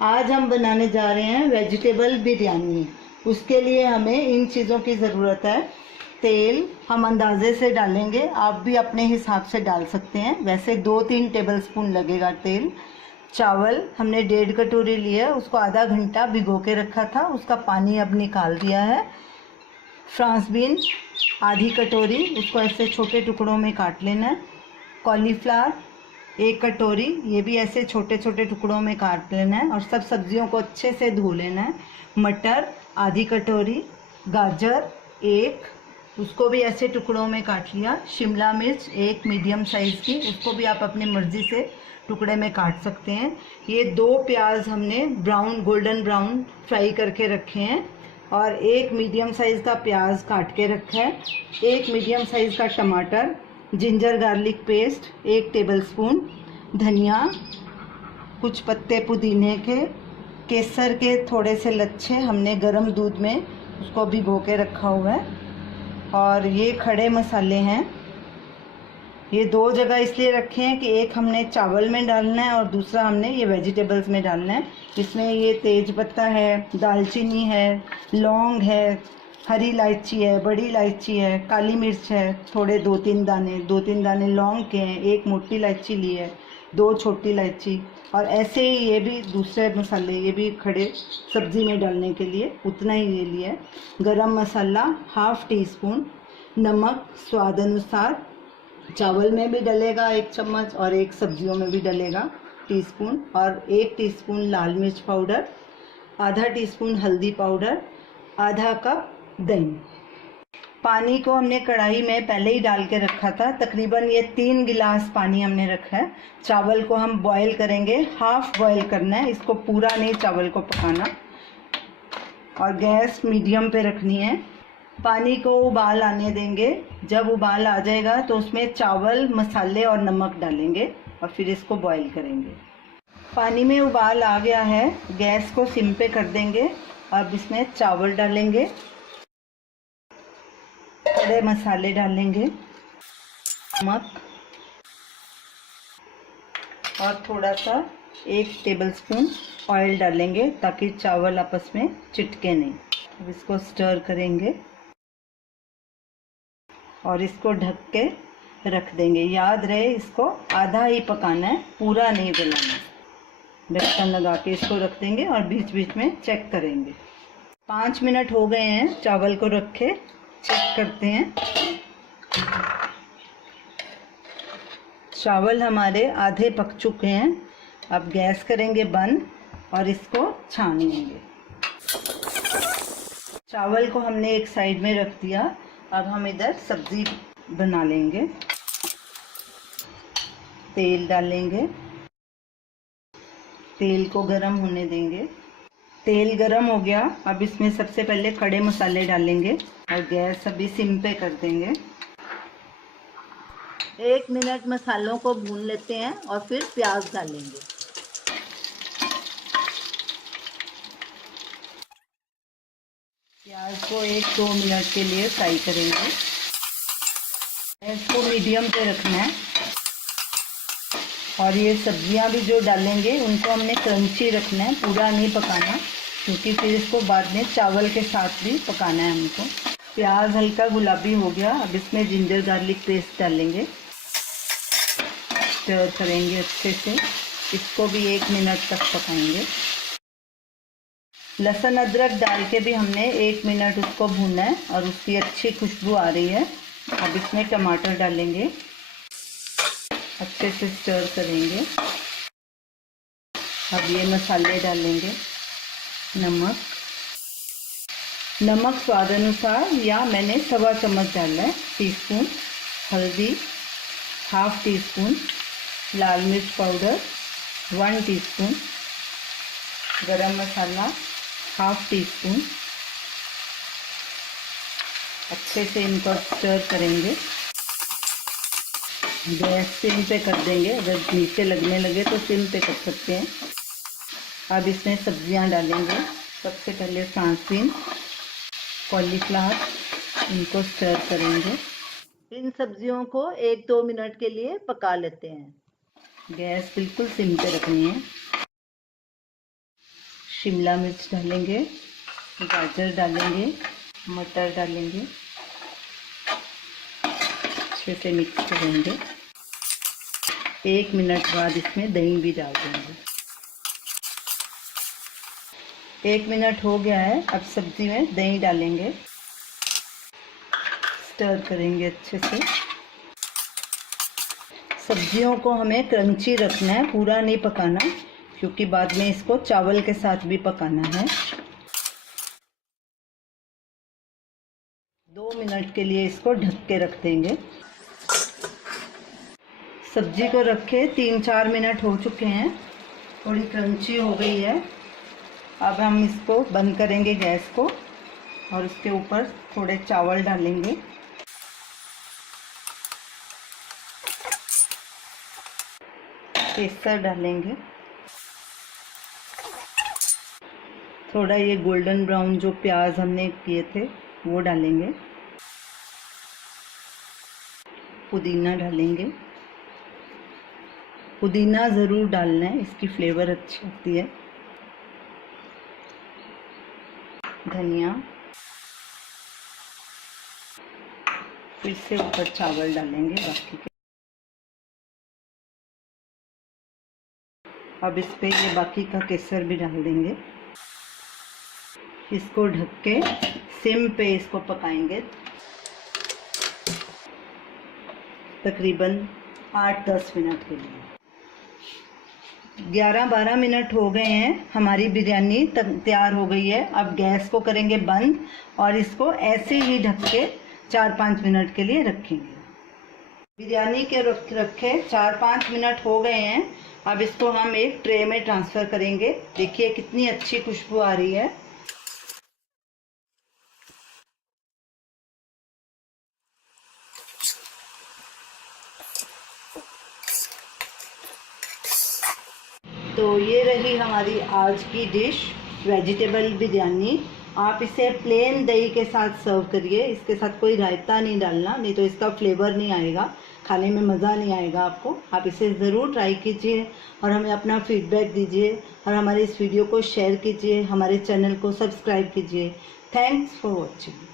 आज हम बनाने जा रहे हैं वेजिटेबल बिरयानी। उसके लिए हमें इन चीज़ों की ज़रूरत है। तेल हम अंदाजे से डालेंगे, आप भी अपने हिसाब से डाल सकते हैं। वैसे 2-3 टेबलस्पून लगेगा तेल। चावल हमने 1.5 कटोरी लिया, उसको आधा घंटा भिगो के रखा था, उसका पानी अब निकाल दिया है। फ्रांस बीन आधी कटोरी, उसको ऐसे छोटे टुकड़ों में काट लेना है। कॉलीफ्लावर 1 कटोरी, ये भी ऐसे छोटे छोटे टुकड़ों में काट लेना है और सब सब्जियों को अच्छे से धो लेना है। मटर आधी कटोरी, गाजर 1, उसको भी ऐसे टुकड़ों में काट लिया। शिमला मिर्च 1 मीडियम साइज़ की, उसको भी आप अपनी मर्ज़ी से टुकड़े में काट सकते हैं। ये 2 प्याज हमने गोल्डन ब्राउन फ्राई करके रखे हैं और 1 मीडियम साइज़ का प्याज काट के रखा है। 1 मीडियम साइज़ का टमाटर, जिंजर गार्लिक पेस्ट 1 टेबलस्पून, धनिया, कुछ पत्ते पुदीने के, केसर के थोड़े से लच्छे हमने गरम दूध में उसको भिगो के रखा हुआ है। और ये खड़े मसाले हैं, ये 2 जगह इसलिए रखे हैं कि एक हमने चावल में डालना है और दूसरा हमने ये वेजिटेबल्स में डालना है। इसमें ये तेज पत्ता है, दालचीनी है, लौंग है, हरी इलायची है, बड़ी इलायची है, काली मिर्च है, थोड़े 2-3 दाने लौंग के हैं, 1 मोटी इलायची ली है, 2 छोटी इलायची। और ऐसे ही ये भी दूसरे मसाले, ये भी खड़े सब्ज़ी में डालने के लिए उतना ही ले लिया है। गरम मसाला ½ टीस्पून, नमक स्वाद अनुसार, चावल में भी डलेगा 1 चम्मच और 1 सब्जियों में भी डलेगा टीस्पून, और 1 टीस्पून लाल मिर्च पाउडर, आधा टीस्पून हल्दी पाउडर, आधा कप दही। पानी को हमने कढ़ाई में पहले ही डाल के रखा था, तकरीबन ये 3 गिलास पानी हमने रखा है। चावल को हम बॉईल करेंगे, हाफ बॉईल करना है, इसको पूरा नहीं चावल को पकाना, और गैस मीडियम पे रखनी है। पानी को उबाल आने देंगे, जब उबाल आ जाएगा तो उसमें चावल, मसाले और नमक डालेंगे और फिर इसको बॉईल करेंगे। पानी में उबाल आ गया है, गैस को सिम पे कर देंगे। अब इसमें चावल डालेंगे, खड़े मसाले डालेंगे, नमक और थोड़ा सा 1 टेबलस्पून ऑयल डालेंगे ताकि चावल आपस में चिटके नहीं। अब इसको स्टर करेंगे और इसको ढक के रख देंगे। याद रहे इसको आधा ही पकाना है, पूरा नहीं गलाना। ढक्कन लगा के इसको रख देंगे और बीच बीच में चेक करेंगे। 5 मिनट हो गए हैं चावल को रखे, चेक करते हैं। चावल हमारे आधे पक चुके हैं। अब गैस करेंगे बंद और इसको छान लेंगे। चावल को हमने एक साइड में रख दिया। अब हम इधर सब्जी बना लेंगे। तेल डालेंगे, तेल को गरम होने देंगे। तेल गरम हो गया, अब इसमें सबसे पहले खड़े मसाले डालेंगे और गैस अभी सिम पे कर देंगे। 1 मिनट मसालों को भून लेते हैं और फिर प्याज डालेंगे। प्याज को 1-2 मिनट के लिए फ्राई करेंगे। गैस को मीडियम पे रखना है। और ये सब्जियां भी जो डालेंगे उनको हमने क्रंची रखना है, पूरा नहीं पकाना, क्योंकि फिर इसको बाद में चावल के साथ भी पकाना है हमको। प्याज हल्का गुलाबी हो गया, अब इसमें जिंजर गार्लिक पेस्ट डालेंगे, स्टर करेंगे अच्छे से। इसको भी 1 मिनट तक पकाएंगे। लहसुन अदरक डाल के भी हमने 1 मिनट उसको भूनना है और उसकी अच्छी खुशबू आ रही है। अब इसमें टमाटर डालेंगे, अच्छे से स्टर करेंगे। अब ये मसाले डालेंगे, नमक स्वाद अनुसार, या मैंने 1.25 चम्मच डाला है टीस्पून। हल्दी ½ टीस्पून, लाल मिर्च पाउडर 1 टीस्पून, गरम मसाला ½ टीस्पून। अच्छे से इनको स्टर करेंगे। गैस सिम पे कर देंगे, अगर नीचे लगने लगे तो सिम पे कर सकते हैं। अब इसमें सब्जियां डालेंगे। सबसे पहले फ्रांस बीन, कॉलीफ्लावर, इनको स्टर करेंगे। इन सब्जियों को 1-2 मिनट के लिए पका लेते हैं। गैस बिल्कुल सिम पे रखनी है। शिमला मिर्च डालेंगे, गाजर डालेंगे, मटर डालेंगे, अच्छे से मिक्स करेंगे। 1 मिनट बाद इसमें दही भी डाल देंगे। 1 मिनट हो गया है, अब सब्जी में दही डालेंगे, स्टर करेंगे अच्छे से। सब्जियों को हमें क्रंची रखना है, पूरा नहीं पकाना, क्योंकि बाद में इसको चावल के साथ भी पकाना है। 2 मिनट के लिए इसको ढक के रख देंगे। सब्जी को रखे 3-4 मिनट हो चुके हैं, थोड़ी क्रंची हो गई है। अब हम इसको बंद करेंगे गैस को और उसके ऊपर थोड़े चावल डालेंगे। केसर डालेंगे, थोड़ा ये गोल्डन ब्राउन जो प्याज हमने किए थे वो डालेंगे, पुदीना डालेंगे। पुदीना ज़रूर डालना है, इसकी फ्लेवर अच्छी होती है। धनिया, फिर से ऊपर चावल डालेंगे बाकी के। अब इस पे ये बाकी का केसर भी डाल देंगे। इसको ढक के सिम पे इसको पकाएंगे तकरीबन 8-10 मिनट के लिए। 11-12 मिनट हो गए हैं, हमारी बिरयानी तैयार हो गई है। अब गैस को करेंगे बंद और इसको ऐसे ही ढक के 4-5 मिनट के लिए रखेंगे। बिरयानी के रखे 4-5 मिनट हो गए हैं। अब इसको हम एक ट्रे में ट्रांसफ़र करेंगे। देखिए कितनी अच्छी खुशबू आ रही है। तो ये रही हमारी आज की डिश, वेजिटेबल बिरयानी। आप इसे प्लेन दही के साथ सर्व करिए, इसके साथ कोई रायता नहीं डालना, नहीं तो इसका फ्लेवर नहीं आएगा, खाने में मज़ा नहीं आएगा आपको। आप इसे ज़रूर ट्राई कीजिए और हमें अपना फीडबैक दीजिए और हमारे इस वीडियो को शेयर कीजिए, हमारे चैनल को सब्सक्राइब कीजिए। Thanks for watching.